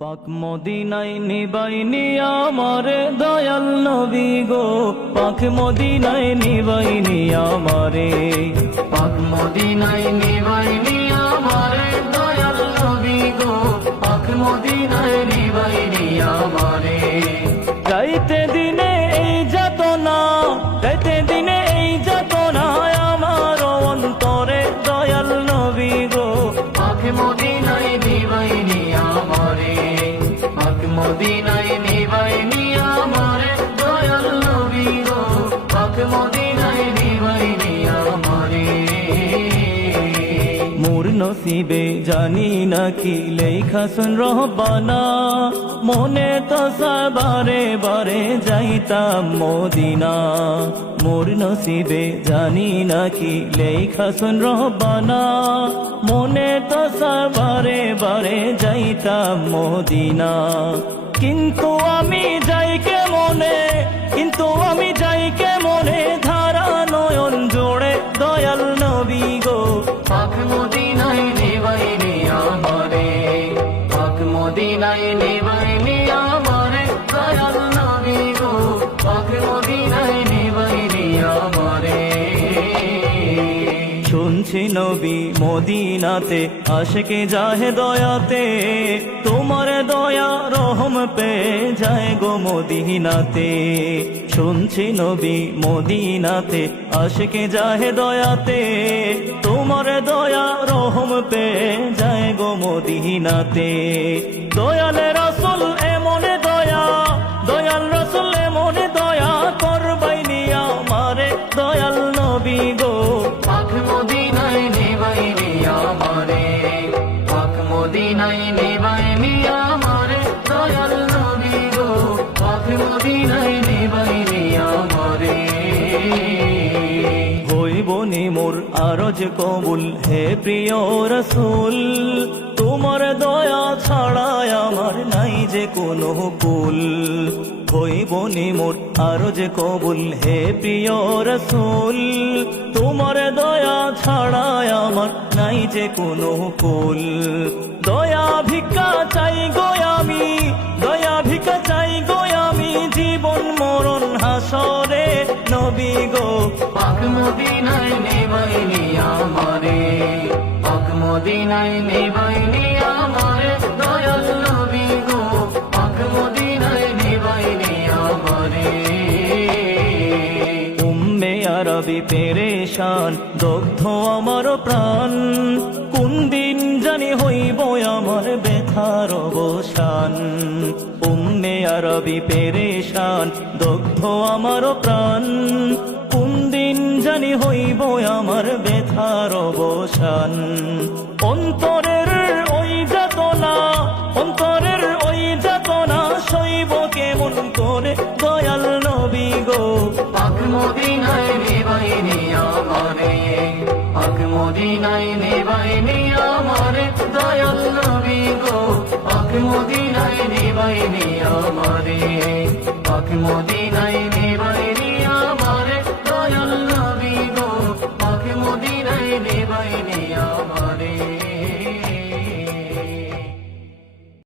পাক মদিনায় নিবাইনি আমারে দয়াল নবী গো, পাক মদিনায় নিবাইনি আমারে, পাক মদিনায় নিবাইনি আমারে দয়াল নবী গো, পাক মদিনায় নিবাইনি আমারে। রাইতে দিনে এই যাতনা, রাইতে দিনে এই যাতনা আমার অন্তরে দয়াল নবী গো, পাক মদিনায় নিবাইনি আমারে, পাক মদিনায় নিবাইনি আমারে দয়াল নবী গো, পাক মদিনায় নিবাইনি আমারে। মোর নসিবে জানি না কি লেখাছন রহবানা, মনে তো বারে বারে যাইতাম মদিনা। মোর নসিবে জানি না কি লেখাছন রহবানা, মনে তো বারে বারে যাইতাম মদিনা। কিন্তু আমি যাই কে মনে, কিন্তু আমি যাই কে মনে, ধারা নয়ন জোড়ে দয়াল নবী গো, পাক মদিনায় নিবাইনি আমারে, পাক মদিনায় নিবাইনি আমারে দয়াল নবী গো, পাক মদিনায় নিবাইনি আমারে। শুনছি নবী মদিনাতে আশিকে যাহে দয়াতে, তোমার দয়া রহম পে যায় গো মদিনাতে। শুনছি নবী মদিনাতে আশিকে যাহে দয়াতে, তোমার দয়া রহম পে যায় গো মদিনাতে। দয়াল রাসূল এমনে দয়া, দয়াল রাসূল এমনে দয়া করবাইনি আমারে দয়াল নবী গো, পাক মদিনায় নিবাইনি আমারে, পাক মদিনায় নিবাইনি আমারে দয়াল নবী গো, পাক মদিনায় নিবাইনি আমারে। হইবনি মোর আরজ কবুল হে প্রিয় রাসূল, তোমার দয়া ছাড়াই আমার নাই যে কোনো কুল। হইবনি মোর আরজ কবুল হে প্রিয় রাসূল, তোমার দয়া ছাড়াই আমার নাই যে কোনো কুল। দয়া ভিক্ষা চাই গো আমি, দয়া ভিক্ষা চাই গো আমি, জীবন মরণ হাসরে নবী গো, পাক মদিনায় নিবাইনি আমারে, পাক মদিনায় নিবাইনি আমারে দয়াল নবী গো, পাক মদিনায় নিবাইনি আমারে। উম্মে আরবি পেরেশান দগ্ধ আমার প্রাণ, কোন দিন জানি হইব আমার ব্যথার অবসান। উম্মে আরবি পেরেশান দগ্ধ আমার প্রাণ, কোন দিন জানি হইব আমার ব্যথার অবসান। অন্তরের ওই যাতনা, অন্তরের ওই যাতনা সইব কেমন করে দয়াল নবী গো, পাক মদিনায় নিবাইনি আমারে, পাক মদিনায় নিবাইনি আমারে দয়াল নবী গো, পাক মদিনায় নিবাইনি আমারে, পাক মদিনায় নিবাইনি